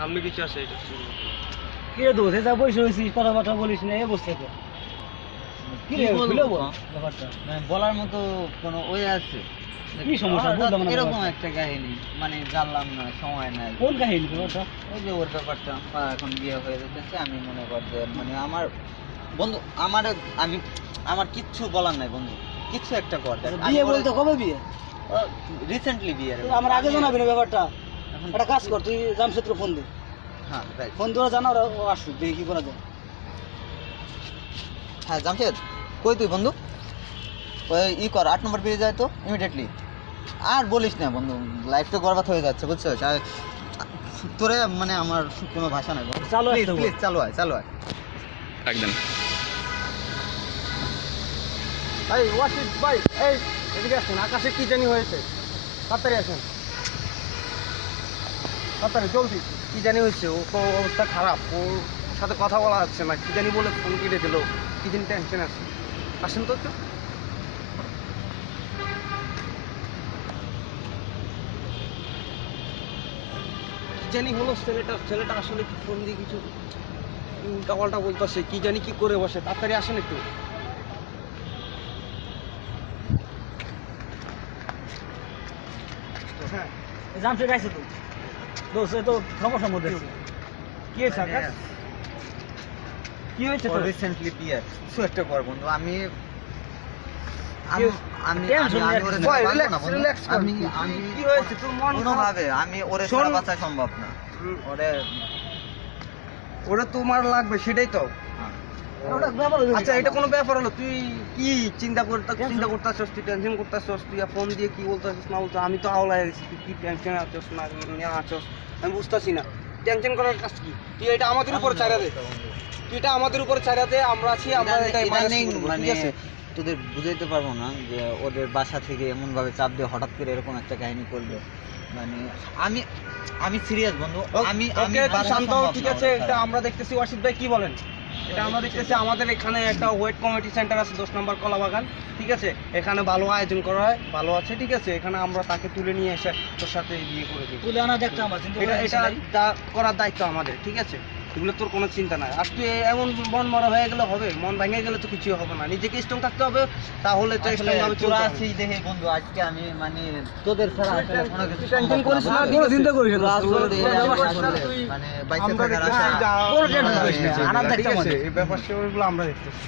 সামনে কিছু আছে এটা কি রে দোষ? যা বসে হয়েছিস কথাবার্তা বলিস না এই বসতে তো। কি রে বলব? ব্যাপারটা মানে বলার মতো কোনো ওয়ে আছে? কি সমস্যা? বুঝলাম না এরকম একটা কাহিনী মানে জানলাম না সময় নাই। কোন কাহিনী ব্যাপারটা? ওই যে ওর ব্যাপারটা এখন বিয়ে হয়ে যেতেছে আমি মনে কর যে মানে আমার বন্ধু আমার আমি আমার কিচ্ছু বলার নাই বন্ধু। কিচ্ছু একটা কর বিয়ে বলতে কবে বিয়ে? রিসেন্টলি বিয়ে আমার আগে আমি- জানাবি না ব্যাপারটা। একটা কাজ কর তুই জামশেদকে ফোন দে। হ্যাঁ রাইট ফোন দিয়ে জানা ওরা ও আসুক দেখি কি করা যায়। হ্যাঁ জামশেদ কই তুই বন্ধু? ওই ই কর আট নম্বর পেয়ে যায় তো ইমিডিয়েটলি আর বলিস না বন্ধু লাইফ তো গর্বাত হয়ে যাচ্ছে বুঝছিস? আর তোরে মানে আমার কোনো ভাষা নাই চালু প্লিজ চালু হয় চালু হয়। একদম। এই ওয়াসিদ ভাই এই এদিকে আসুন আকাশে কি জানি হয়েছে? তাড়াতাড়ি আসেন। তাড়াতাড়ি জলদি। কি জানি হয়েছে ও তো অবস্থা খারাপ। ওর সাথে কথা বলা যাচ্ছে না কি জানি বলে ফোন কেটে দিল। কি জানি টেনশন আছে। আসেন তো একটু। কি জানি হলো ছেলেটা ছেলেটা আসলে কি ফোন দিয়ে কিছু কাপালটা বলতেছে কি জানি কি করে বসে। তাড়াতাড়ি আসেন একটু। হ্যাঁ। জামশেদ আইছে তো? দোষ এ তো সমস্যার মধ্যে আছে। কি হয়েছে আকাশ কি হয়েছে তোর রিসেন্টলি বিয়ে কিছু একটা কর বন্ধু আমি আমি হয়েছে? আমি Tension আমি নিয়ে ওরে আসিস। ভয়, পারব relax, না বন্ধু। relax কর। আমি আমি কি হয়েছে তোর মন কোনোভাবে আমি ওরে শোন। ছাড়া বাঁচা সম্ভব না ওরে ওটা তোমার লাগবে সেটাই তো আচ্ছা এটা কোনো ব্যাপার হলো? তুই কি চিন্তা করতে চিন্তা করতেছস তুই টেনশন করতেছস তুই ফোন দিয়ে কি বলতেছিস না বলতে আমি তো আওলায় গেছি তুই কি টেনশন আছস না আছস? আমি বুঝতেছি না। টেনশন করার কাজ কি? তুই এটা আমাদের উপর ছাড়া দে। তুই এটা আমাদের উপর ছাড়া দে আমরা আছি আমরা মানে ঠিক আছে? তোদের বুঝাইতে পারব না যে ওদের বাসা থেকে এমন ভাবে চাপ দিয়ে হঠাৎ করে এরকম একটা কাহিনী করবে মানে আমি আমি সিরিয়াস বন্ধু। আমি আমি শান্ত ঠিক আছে এটা আমরা দেখতেছি। ওয়াসিদ ভাই কি বলেন? এটা আমরা দেখতেছি আমাদের এখানে একটা ওয়েট কমিটি সেন্টার আছে দশ নম্বর কলাবাগান ঠিক আছে? এখানে ভালো আয়োজন করা হয় ভালো আছে ঠিক আছে? এখানে আমরা তাকে তুলে নিয়ে এসে তোর সাথে বিয়ে করে দিই তুলে আনা দেখতে আমার এটা করার দায়িত্ব আমাদের ঠিক আছে? এগুলো তোর কোনো চিন্তা নাই। আর তুই এমন মন মরা হয়ে গেলে হবে মন ভেঙে গেলে তো কিছু হবে না। নিজেকে স্ট্রং থাকতে হবে তাহলে তো তোরা আছিস দেখে বন্ধু আজকে আমি মানে তোদের ছাড়া আসলে কোনো কিছু টেনশন করিস না, কোনো চিন্তা করিস না। মানে বাইকে থাকার আশা কোনো টেনশন করিস না, আছে? আমাদের। এই ব্যাপার সেগুলো আমরা দেখতেছি।